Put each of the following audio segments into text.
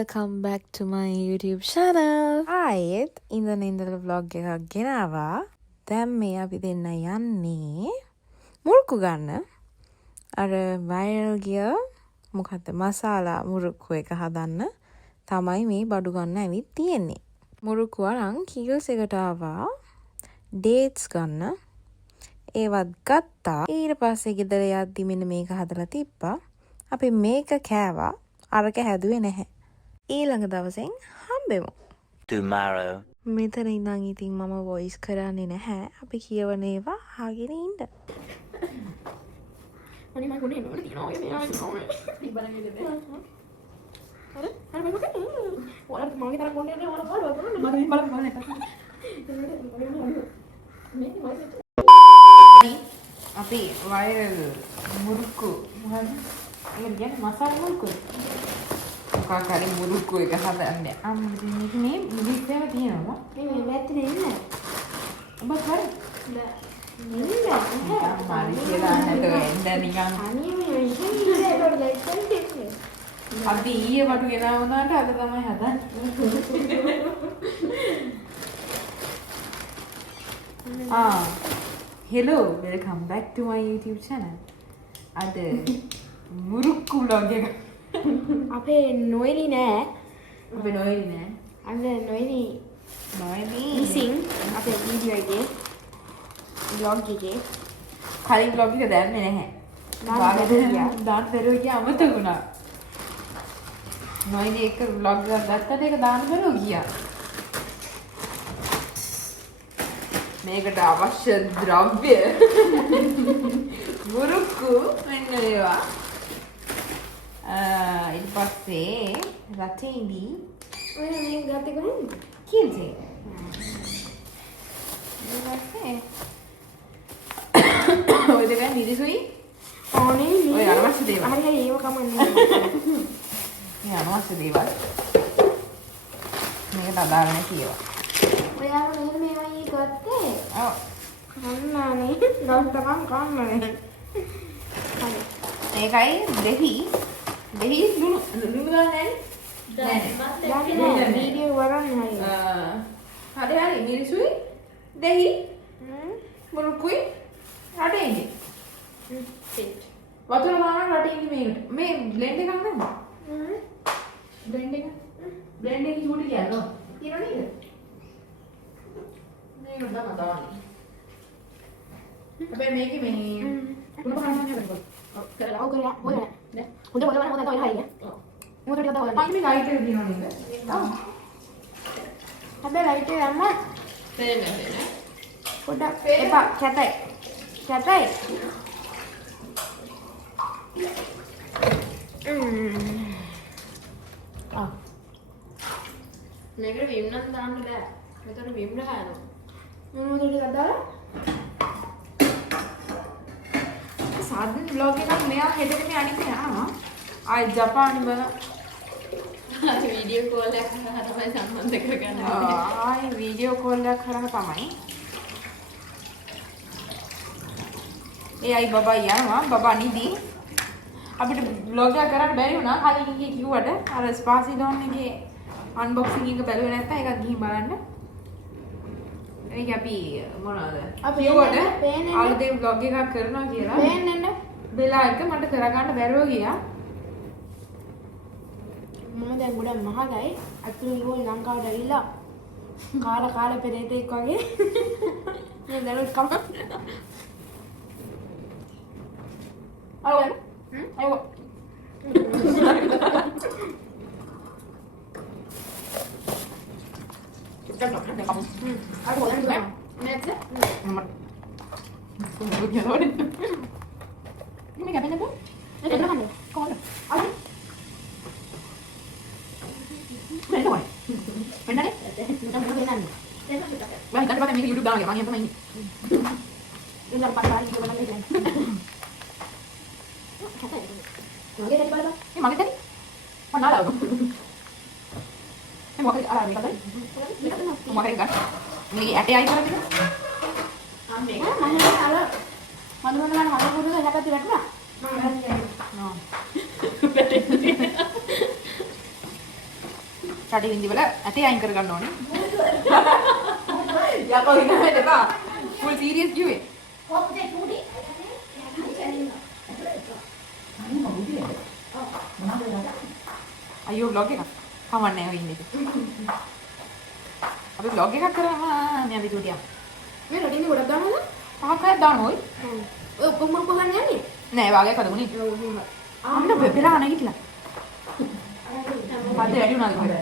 welcome back to my YouTube channel. ආයෙත් ඉඳලා vlog එකක් ගෙනාවා. දැන් මේ අපි දෙන්න යන්නේ මුරුක්කු ගන්න. අර viral ගිය මොකද්ද මසාලා මුරුක්කු එක හදන්න තමයි මේ බඩු ගන්න ඇවිත් තියෙන්නේ. මුරුක්කු අරන් කීල්ස් එකට ආවා. dates ගන්න. ඒවත් ගත්තා. ඊට පස්සේ ගෙදර යද්දි මෙන්න මේක හදලා තිබ්බා. අපි මේක කෑවා. අරක හැදුවේ නැහැ. ඊළඟ දවසෙන් හම්බෙමු. Tomorrow. මෙතන ඉඳන් ඉතින් මම වොයිස් කරන්නේ නැහැ. අපි කියවන ඒවා අහගෙන ඉන්න. අනේ මම ගුණේ නෝන තියනවා ඔය මෙයා නෝන. ඉබලන් ඉන්නේ. අර අර මම කියන්නේ. ඔයාලට මගේ තරම් ගුණේ නෑ ඔයාලා බලව කරන්න. මම බලන්න බලන්න. අපි වයිරල් මුරුක්කු මොකද? ඒක කියන්නේ මසාලා මුරුක්කු. මොකක් හරි මුරුක්කු එක හදන්නේ. මේක මේ මිදිස්සෙම තියෙනවා. මේ වැත්තේ ඉන්නේ. ඔබ කරේ? නෑ. මාරි කියලා නැතෙන් නිකන් අනේ මේ ඉන්නේ ඒකට ලයිට් එකේ. අපි ඊයේ වඩු ගෙනා වුණාට අද තමයි හදන්නේ. Hello, welcome back to my YouTube channel. අද මුරුක්කු vlog එක. අපේ නොයිලි නෑ. අපේ නොයිලි නෑ. අද නොයිලි මිසින් අපේ වීඩියෝ එකේ vlog එකේ කලින් vlog එක දැම්මේ නැහැ. දාන්න බැරුව ගියා අමතක වුණා. නොයිලි එක vlog එකක් ගත්තට ඒක දාන්න බැරුව ගියා. මේකට අවශ්‍ය ද්‍රව්‍ය මුරුක්කු මෙන්න ඒවා. ඊට පස්සේ රටේදී ඔය මේ ගත්තේ කොහෙන්ද? කිල්සේ. ඊට පස්සේ ඔය දෙක මිරිසුයි ඕනේ ඔය අනවශ්‍ය දේවල්. හරි හරි ඒව කමන්නේ. මේ අනවශ්‍ය දේවල්. මේකට අදාළ නැති ඒවා. ඔයාලා නේද මේවා ඊ ගත්තේ? ඔව්. කන්නානේ. ගත්තකම් කන්නනේ. හරි. ඒකයි දෙහි ලුණු දාන්නේ නැහැ. නෑ වීඩියෝ වරන්නේ හරි. හරි මිරිසුයි දෙහි මුරුක්කුයි රටේ ඉන්නේ. පිට. වතුර දාන රටේ ඉන්නේ මේකට. මේ බ්ලෙන්ඩ් එකක් නේද? බ්ලෙන්ඩ් එක. බ්ලෙන්ඩ් එකේ චූටි කියනවා. කියනවා නේද? මේක තමයි දාන්නේ. හැබැයි මේකේ මේ කුණ පහන්න නේද? කරලා ඔය හොඳ ඔය හරිය. මොකද ටිකක් දාන්න. අපි මේ ලයිට් එක දිනනවා නේද? ඔව්. හැබැයි ලයිට් එක යන්න පේන්නේ. පොඩ්ඩක් එපා කැතයි. මේකට විම් නම් දාන්න බෑ. මෙතන විම් ගහනවා. මොනවද ටිකක් දාලා? සාධන vlog එකක් මෙයා හෙටට මේ අනිත් යනවා. ආයි ජපානි බල. වීඩියෝ කෝල් එකක් කරලා තමයි සම්බන්ධ කරගන්න. ආයි වීඩියෝ කෝල් එකක් කරලා තමයි. ඒ අයි බබා යනවා. බබා නිදි. අපිට vlog එකක් කරන්න බැරි වුණා. කලින් ගියේ කිව්වට අර ස්පාසි ඩෝන් එකේ අන්බොක්සිං එක බැලුවේ නැත්නම් ඒකත් ගිහින් බලන්න. ඒක අපි මොනවද? අපි කිව්වට අලුතෙන් vlog එකක් කරනවා කියලා. පේන්න වෙලා එක මට කරගන්න බැරුව ගියා. මම දැන් ගොඩක් මහගයි. අතුරු ගිහුව ලංකාවට ඇවිල්ලා කාල පෙරේතෙක් වගේ මේ දරුවෝ කම. අයෝ. අයෝ. අර හොයන්න බෑ. නේද? ini kapan aku? ඒක නහන්නේ. කොහොමද? අද Mana tu? Mana ni? මම මොකද Wah, kita pakai YouTube dah ya, mana yang sama ini? ඉන්න පාරයි කියලා මම කියන්නේ. කතා මගේ දැන් බලන්න. Ini mana tadi? Mana lah aku? Ini mau kerja apa ni? Mau kerja kan? Ini ATI kan ni? මේක මම අර මඳුරන ගන්න හදපු දුක හැපැති වැටුණා. මම රටේ වින්දිවල ඇටේ අයින් කර ගන්න ඕනේ. යකෝ ඉන්නවෙන්න එපා. ෆුල් සීරියස් කිව්වේ. අයියෝ vlog එකක්. කවන්නේ ඔය ඉන්නේ. අපි vlog එකක් කරනවා මේ අපි චූටියා. මේ රටින් ගොඩක් දානවද? පහක් හයක් දානවා ඔය. ඔය ඔක්කොම මොකක් ගන්න යන්නේ? නෑ වාගේ කදමුනේ. අන්න වෙලා නැගිටලා. හද වැඩි උනාද කොහෙද?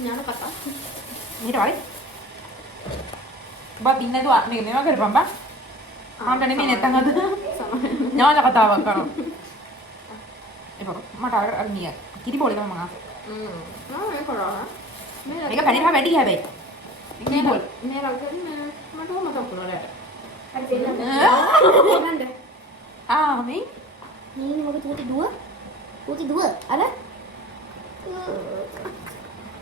ඥාන කතා. මෙහෙට වරේ. බා දින්න දුව මේක මේවා කරපම් බා. ආන්න නෙමෙයි නැත්තම් අද ඥාන කතාවක් කරනවා. ඒක මට අර නිය. කිරි බෝලේ තමයි මම ආසේ. ඒක කරා. මේක පැණිරහ වැඩි හැබැයි. කිරි බෝල්. මේ රවුටෙන් මට ඕම තප්පුණා රැට. හරි දෙන්න. මේ Ini mau putih dua? Putih dua, ada?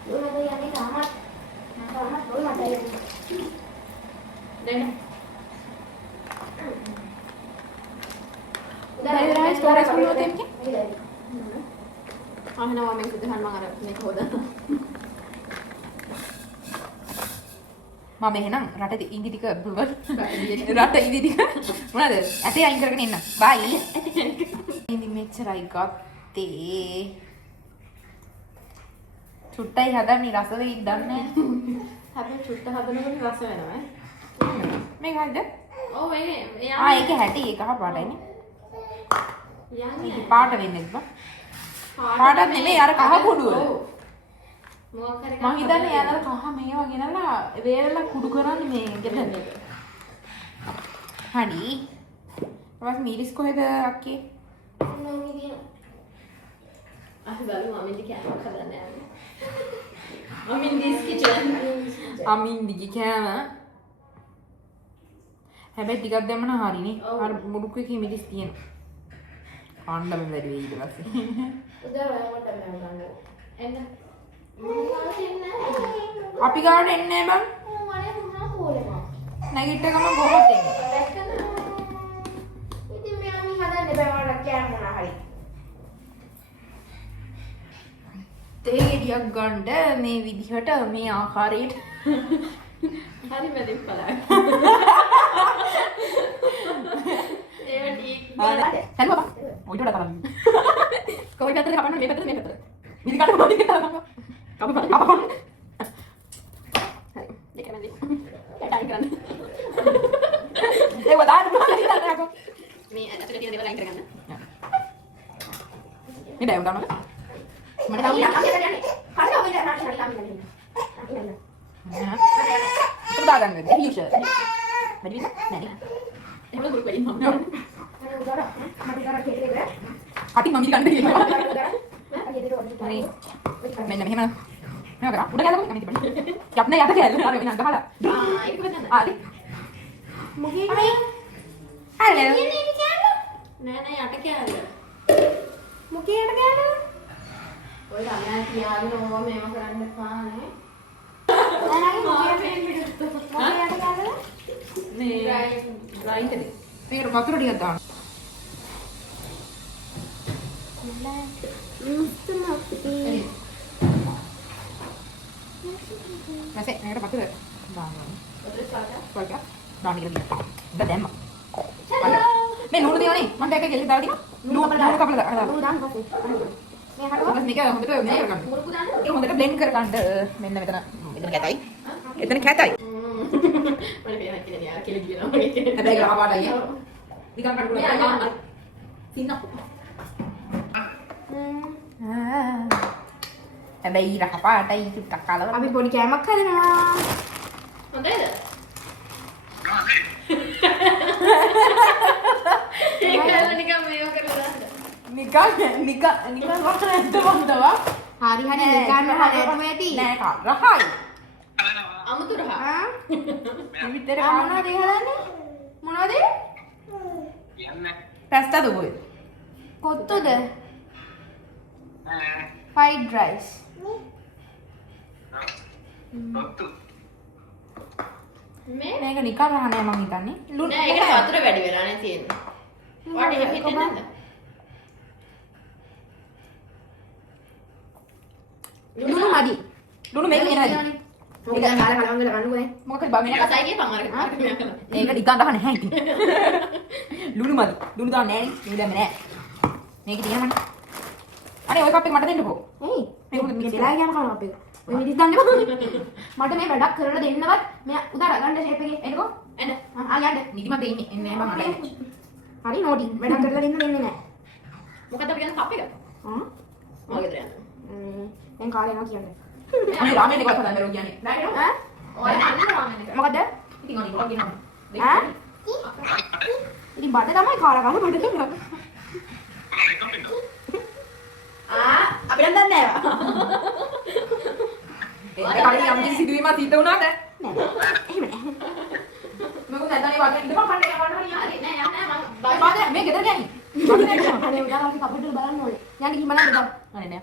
Dua ada yang ini amat. Nah, amat dua ada yang දෙන්න. දැන් ස්ටෝරේජ් වල තියෙන්නේ. ආහනවා මම සුදහන් මම අර මේක හොදන්න. මම එහෙනම් රට ඉඟි ටික රට ඉඟි ටික මොනවාද ඇටේ අයින් කරගෙන එන්න බයි ඉතින් මෙච්චරයි ගත්තේ චුට්ටයි හදන්නේ රස වෙයි දන්නේ හැබැයි චුට්ට හදනකොට රස වෙනවා මේක හරිද ඔව් ඒ ඒක හැටි ඒක කහ පාටයිනේ යන්නේ පාට වෙන්නේ බා පාටත් නෙමෙයි අර කහ කුඩුව මොකක් හරි මම හිතන්නේ යාළුවා කහ මේවා ගෙනලා වේලලා කුඩු කරන්නේ මේ ගෙදර. හරි. ඊපස් මීරිස් කොහෙද අක්කේ? බලමු අමින්දි කෑම හදන්න යන්නේ. අමින්දිස් කිචන්. අමින්දිගේ කෑම. හැබැයි ටිකක් දැම්මම හරිනේ. අර මුඩුකේ මීරිස් තියෙනවා. කාණ්ඩම වැඩි වෙයි ඊට පස්සේ. උදේ වලට ගන්න. එන්න. අපි ගාවට එන්නේ බං. නැගිට ගමන් කොහොමද එන්නේ? Itu memang ada di bawah rakyat mana hari. තේ ගෙඩියක් ගන්න මේ විදිහට මේ ආකාරයට හරි මැදින් බලන්න. ඒක ටික. හරි බබා. ඔය උඩට කරන්න. කොයි පැත්තද කපන්න මේ පැත්තද මේ පැත්තද? මිදි කඩ මොකද කියලා කපන්න. කපන්න. හරි. දෙක මැදින්. ටයි කරන්න. ඒක දාන්න බෑ නේද? මේ ඇතුලේ තියෙන දේවල් අයින් කරගන්න. මේ බෑවුම් දාන්නද? Mana tahu ya, kami ada ni. Hari kami ada hari kami ada ni. ඒක දාගන්න බැරි. ෆියුෂර්. බැරි නෑ නේ. එහෙම ගුරු වෙලින් මම. Ada udara, mati udara kiri kiri. කටින් මම ඉලි ගන්න කියලා. Ada udara. Ada di luar. හරි. මෙන්න මෙහෙම. මේක කරා. උඩ ගෑලම කැමති බඩ. යප්නේ යට ගෑල්ල. අර වෙන ගහලා. ඒක වෙන්න. ආලි. Mungkin hello. ini kaya. නෑ නෑ යට කෑල්ල. Mungkin ada kaya. ඔය ළමයා කියාගෙන ඕවා මේව කරන්න එපා නේ. Anaknya mungkin ada kaya. මේ රයින්ටද? මේකට වතුර ටිකක් දාන්න. හරි. නැසෙ මේකට වතුර දාන්න. ඔතන ස්වාද. කොල්ක දාන්න කියලා. දැම්මා. මේ නූල් දිනවනේ මම දැක්ක ගෙල්ල දාලා තියෙනවා. නූල් කපලා දාලා. Lu dah pasti. Ni harus. ඊට මේක හොඳට මේ කරගන්න. මුරුකු දාන්න. ඒක හොඳට බ්ලෙන්ඩ් කරගන්න. මෙන්න මෙතන කැතයි. එතන කැතයි. මම පේනවා කියලා යා කියලා කියනවා වගේ. හැබැයි ගහ පාටයි. නිකන් කඩුල ගන්න. සින්න. හැබැයි රහ පාටයි ටිකක් කලවර. Abi pun kaya makan na. හොඳයිද? ඒක නිකන් මේව කරලා දාන්න. නිකන් වහන ඇත්ත බන්දවා. Hari-hari ikan mahal itu mati. නෑ කා රහයි. අමුතු රහ. Ah? විතර Ah, mana dia ni? Mana dia? පැස්තද ඔය. Kotu deh. Fried rice. මේ මේක නිකන් රහ නෑ මම හිතන්නේ. නෑ ඒකට වතුර වැඩි වෙලා නේ තියෙන්නේ. වාට එහෙම හිතෙන්නේ නැද්ද? ලුණු මේක එනයි. මොකද කාලා කලවම් වෙලා කන්නකෝ දැන්. මොකද බා මෙන්න රසයි කියපන් අර මෙයා කරලා. මේක ටිකක් ගන්න නැහැ ඉතින්. ලුණු මදි. ලුණු දාන්න නැහැ නේ. මේ දැම්මේ නැහැ. මේක තියෙනවනේ. අනේ ওই කප් එක මට දෙන්නකෝ. එයි මේක දෙලා ගියාම කනවා අපේ. ඔය මිදිස් දාන්න එපා. මට මේ වැඩක් කරලා දෙන්නවත් මෙයා උදාර ගන්න ෂේප් එකේ එන්නකෝ. එන්න. යන්න. නිදිමත ඉන්නේ. එන්නේ නැහැ මම. හරි නෝටි. වැඩක් කරලා දෙන්න දෙන්නේ නැහැ. මොකද අපි යන කප් එක? මොකද යන්නේ? දැන් කාලේ යනවා කියන්නේ. අනේ රාමෙන් එකක් හදන්න බැරුව කියන්නේ. නෑ ඈ? ඔය අන්න රාමෙන් එක. මොකද? ඉතින් අනේ බොලා කියනවා. ඈ? ඉතින් බඩ තමයි කාලා ගන්න බඩ දෙන්න. අපි නම් දන්නේ නැහැ. ඒ කාලේ යම් කිසි සිදුවීමක් සිද්ධ වුණාද? නෑ. එහෙම නෑ. මොකද නැත්නම් ඒ වගේ ඉඳපන් කන්නේ කවන්න හරි නෑ යන්නේ මම බාද මේ ගෙදර යන්නේ. අනේ උදා අපි කපුටු බලන්න ඕනේ. යන්න ගිහින් බලන්න බා. අනේ නෑ.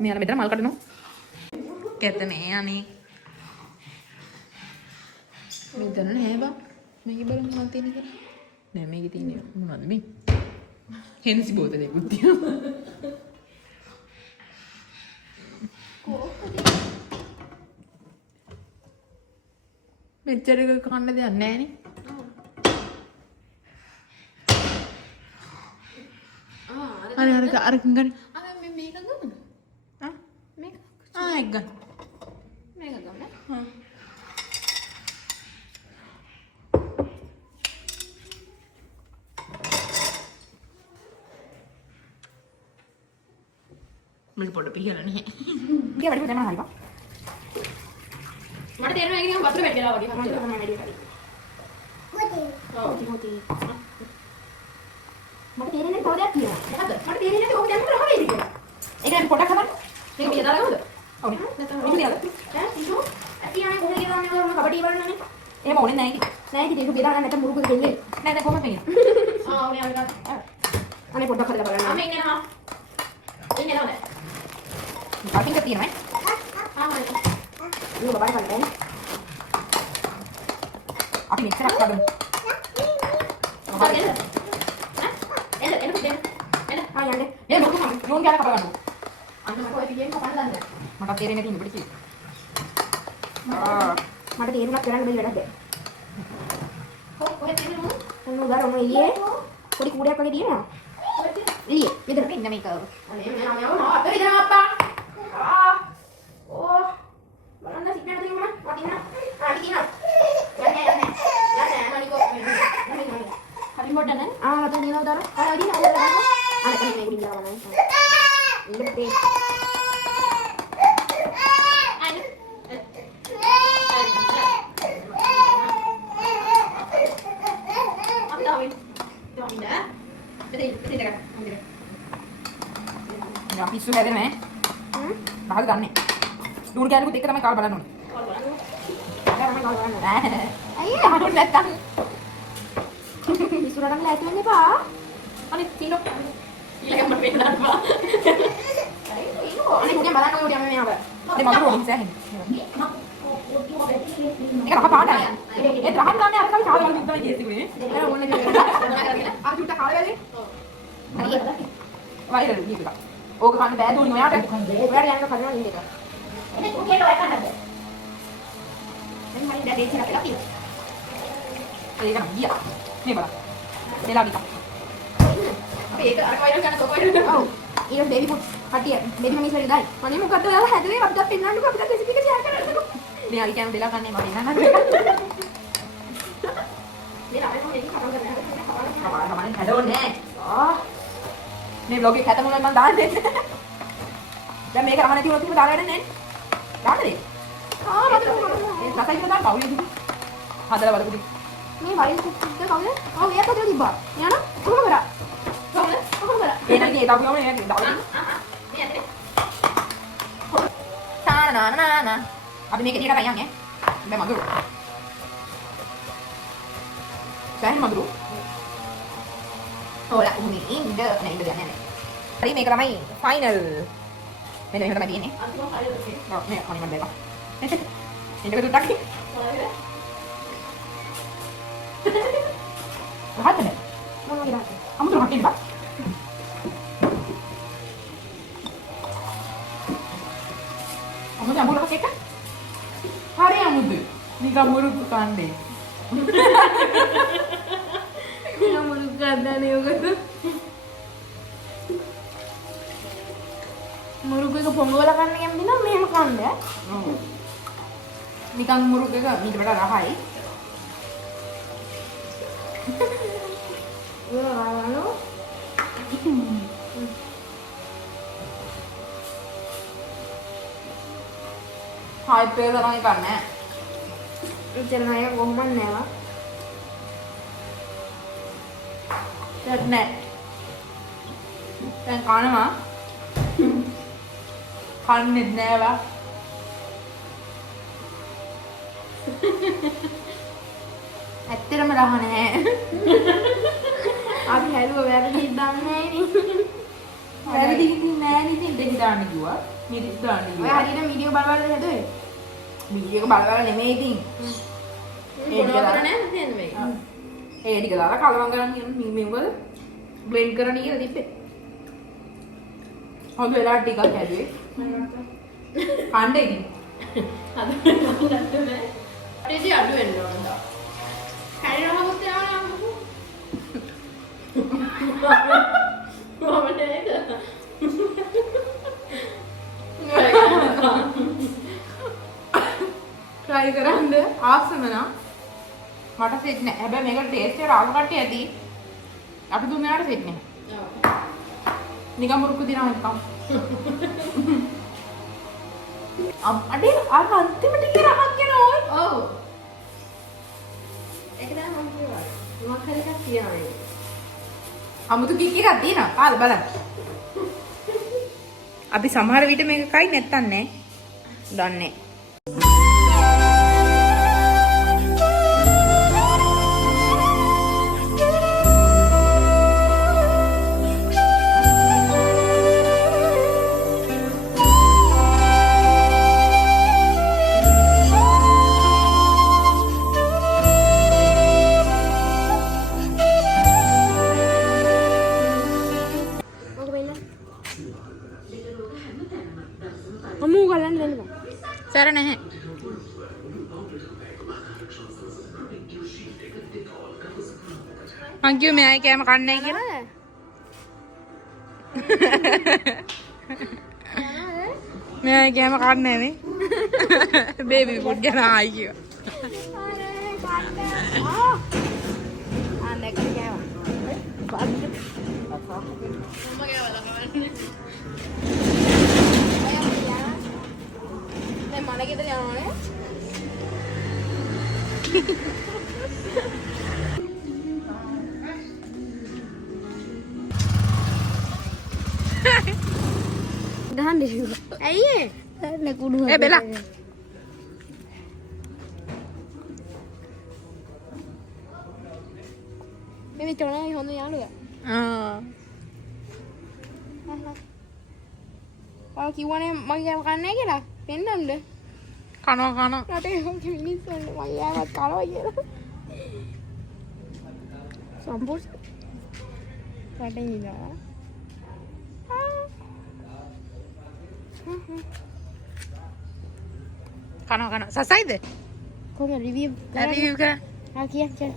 මේ අර මෙතන මල් කඩනවා. කැත මේ අනේ. මෙතන නෑ බා. මේක බලන්න මල් තියෙන එක. නෑ මේකේ තියෙන්නේ මොනවද මේ? හෙන්සි බෝතලෙකුත් තියෙනවා. මෙච්චර එක කන්න දෙයක් නෑනේ. අර ගන්න. අර මේක ගමු. ආ මේක එක් ගන්න. මේක ගමු. හ්ම්. මේක පොඩ්ඩ පිළිගන්න නැහැ. ගියා වැඩි දෙන්න හරි බා. මට තේරෙනවා ඒක නිකන් වතුර වැටිලා වගේ. මම තමයි වැඩි කරේ. මොකද? මට තේරෙන්නේ තව දෙයක් තියෙනවා. මොකද? මට තේරෙන්නේ ඕක දැන් මොකද හරියද කියලා. ඒක දැන් පොඩක් හදන්න. මේක පිය දාලා ගමුද? ඔව්. නැත්නම් මේක තියලා. ඈ ඉන්නු. අපි යන්නේ කොහෙද කියලා මම කබඩි බලන්නනේ. එහෙම ඕනේ නැහැ ඉතින්. නෑ ඉතින් ඒක බෙදාගන්න නැත්නම් මුරුකුද දෙන්නේ. නෑ නෑ කොහොමද මේක? ඔනේ අපි ගන්න. අනේ පොඩ්ඩක් හදලා බලන්න. ආ මේ ඉන්නවා. ඉන්නේ නෝනේ. අපිට තියෙනවා ඈ. ඒක බබා ගන්න. අපි මෙච්චර හදමු. මොකද? එන්න පුතේ. එන්න. ආ යන්නේ. ඒ ලුණු ගාලා කප ගන්න. අන්න මට ඔය පිටියෙන් කපන්න දන්නේ. මට තේරෙන්නේ නැති ඉන්න පිටි. මට තේරුණා කරන්න බැරි වැඩක්ද. කොහෙද තියෙන්නේ මොකද? ඔන්න උදාර ඔන්න එළියේ පොඩි කූඩයක් වගේ තියෙනවා. එළියේ මෙතන. මෙන්න මේක. අනේ මම යනවා. අපේ ඉතන අප්පා. ඕ. බලන්න සිග්නල් දෙන්න මම. වටිනා. ආ දිනා. යන්නේ මනිකෝ. හරි මොඩ නෑ. ආ මට නියම උදාර. ආ අදින අර කන්නේ මේ ගිහින් දාවනවා. ඉන්න යා පිස්සු හැදෙනවා ඈ. බහල් ගන්න. ලුණු කෑල්ලකුත් එක්ක තමයි කාලා බලන්න ඕනේ. අයියා මට නැත්තම්. ඉස්සරහටම ලෑස්ති වෙන්න එපා. අනේ තිනෝ. ඊළඟට මට වෙන්න බා. අනේ මුගෙන් බලන්න ඕනේ යන්නේ මෙයාව. මේ මගුරු වලින් සෑහෙන්නේ. ඒක රහ පාටයි. ඒ රහන් ගන්න අර කවි කාලා බලන්න තමයි කියෙන්නේ. ඒක ඕනේ. අර චුට්ට කාලේ වැඩි. වයිරල් වීඩියෝ එක. ඕක කන්න බෑ දුන්නේ ඔයාට. ඔයාලා යනක කරනවා ඉන්න එක. එනේ කුකේට ඔය කන්නද? දැන් මම දැන් දෙච්ච එකක් කියලා. ඒක නම් ගියා. මේ බලන්න. දෙලා ගියා. අපි ඒක අර වයිරල් කරන කොහොමද? ඔව්. ඊට බේබි ෆුඩ් කටිය බේබි මමිස් වල දායි. අනේ මොකද්ද ඔයාලා හැදුවේ අපිට පෙන්නන්නකෝ අපිට රෙසිපි එක ෂෙයා කරන්නකෝ. මෙයා කියන්න දෙලා කන්නේ මම ඉන්නන්න. මේ රාමේ කොහේ ඉන්නේ කතා කරන්නේ? කමන්න හැදෝන්නේ නෑ. මේ vlog එක හැතමුණා මම දාන්නේ. දැන් මේක අහන්න නැති වුණොත් එහෙම දාලා යන්නේ නෑනේ. දාන්නද? ඒ රසයි කියලා දාන්න කවුද ඉතින්? හදලා බලපොඩි. මේ වයිල් ෆුඩ් එක කවුද? ඔව් එයාත් අතේ තිබ්බා. යනවා කොහොම කරා? කොහොම කරා? ඒ නම් ඒ දාපු ගමන් එයා දාලා. මේ ඇතුලේ. තානානානා. අපි මේක දිහාට යන්නේ. දැන් මගුරු. සෑහෙන මගුරු. හොලා උනේ ඉන්න නෑ ඉන්න දෙයක් නෑ. හරි මේක තමයි ෆයිනල්. මෙන්න මේක තමයි තියෙන්නේ. අන්තිම කාලේ ඔව් මේ කණි මඩ එක. ඉන්නක දුට්ටක්. රහතනේ. මම ගියා. අමුතු රහතින් බා. අමුතු boleh pakai kan? Hari yang muda. Ni kamu ruku kande. Kamu luka dah ni juga. Muruku ke pongola kan yang bina memang kan deh. Ni kamu muruku ke ni pada rahai. Lalu Hai pe orang ikan ni. cara saya gohman ni lah. Net. Dan kan mah. Kan net ni lah. ඇත්තටම රහ නැහැ. අපි හැලුව වැරදි දන්නේ නේ. වැරදි ඉතින් නෑ නේ ඉතින් දෙහි දාන්න කිව්වා. මිරිස් දාන්න ඔය කිව්වා. හරියට වීඩියෝ බලවල හැදුවේ. වීඩියෝ එක බලලා නෙමෙයි ඉතින්. ඒ ටික දාලා නෑ නේද මේ. ඒ ටික දාලා කලවම් කරන් කියන මේ මොකද? බ්ලෙන්ඩ් කරන්න කියලා තිබ්බේ. හොඳ වෙලා ටිකක් ඇදුවේ. කණ්ඩ ඉතින්. අද නෑ. ඒටි අඩු වෙන්න ඕනද? හැරිරහමත් යනවා මම නේද? try කරන්න ආසම නම් මට සෙට් නෑ. හැබැයි මේකට ටේස්ට් එක ආව කට්ටිය ඇති. අපි තුන්දෙනාට සෙට් නෑ. ඔව්. නිකම් මුරුක්කු දිනවා නිකම්. අඩේ අර අන්තිමට ඉර රහක් යනවා ඔය. ඔව්. ඒක තමයි මම කියනවා. මොකක් හරි එකක් කියනවා. අමුතු කික් එකක් තියෙනවා. කාලා බලන්න. අපි සමහර විට මේක කයි නැත්තන් නෑ. දන්නේ. අමු ගලන්න දෙන්න බං. සැර නැහැ. මං කිව්වේ මෙයායි කෑම කන්නේ කියලා. මෙයායි කෑම කන්නේ නේ. බේබි ෆුඩ් ගැන ආයි කිව්වා. ආ නැගලා ගෑවා. දැන් මල ගෙදර යනවනේ. ගහන්න දෙන්න. ඇයි ඒ? නේ කුඩු. ඒ බෙලා. මේ චොණයි හොඳ යාළුවා. ඔය කිව්වනේ මගේ කෑම කන්නේ නැහැ කියලා. පෙන්නන්නද? කනවා. රටේ හොගේ මිනිස්සුන්ට මගේ යාළුවත් කනවා කියලා. සම්පූර්ණ රටේ ඉඳලා. කනවා. සසයිද? කොහොම රිවිව් රිවිව් කරා. ආ කියන්න.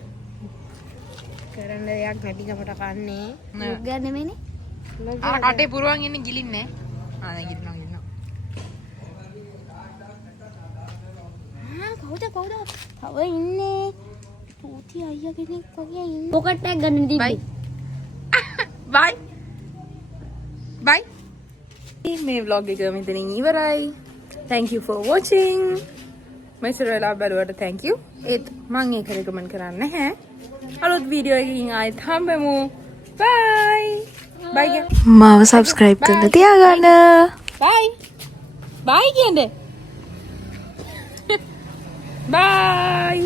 කරන්න දෙයක් නැති කමට කන්නේ. ලොග් ගන්න නෙමෙයිනේ. ආ කටේ පුරවන් ඉන්නේ ගිලින්නේ. ආ දැන් ගිලිනවා. කවුද? තව ඉන්නේ. පූති අයියා කෙනෙක් වගේ ඉන්නේ. පොකට් එකක් ගන්න තිබ්බේ. Bye. මේ vlog එක මෙතනින් ඉවරයි. Thank you for watching. මෙච්චර වෙලා බලුවට thank you. ඒත් මම ඒක recommend කරන්නේ නැහැ. අලුත් වීඩියෝ එකකින් ආයෙත් හම්බෙමු. Bye. Bye. මාව subscribe කරලා තියාගන්න. Bye. Bye කියන්නේ. Bye.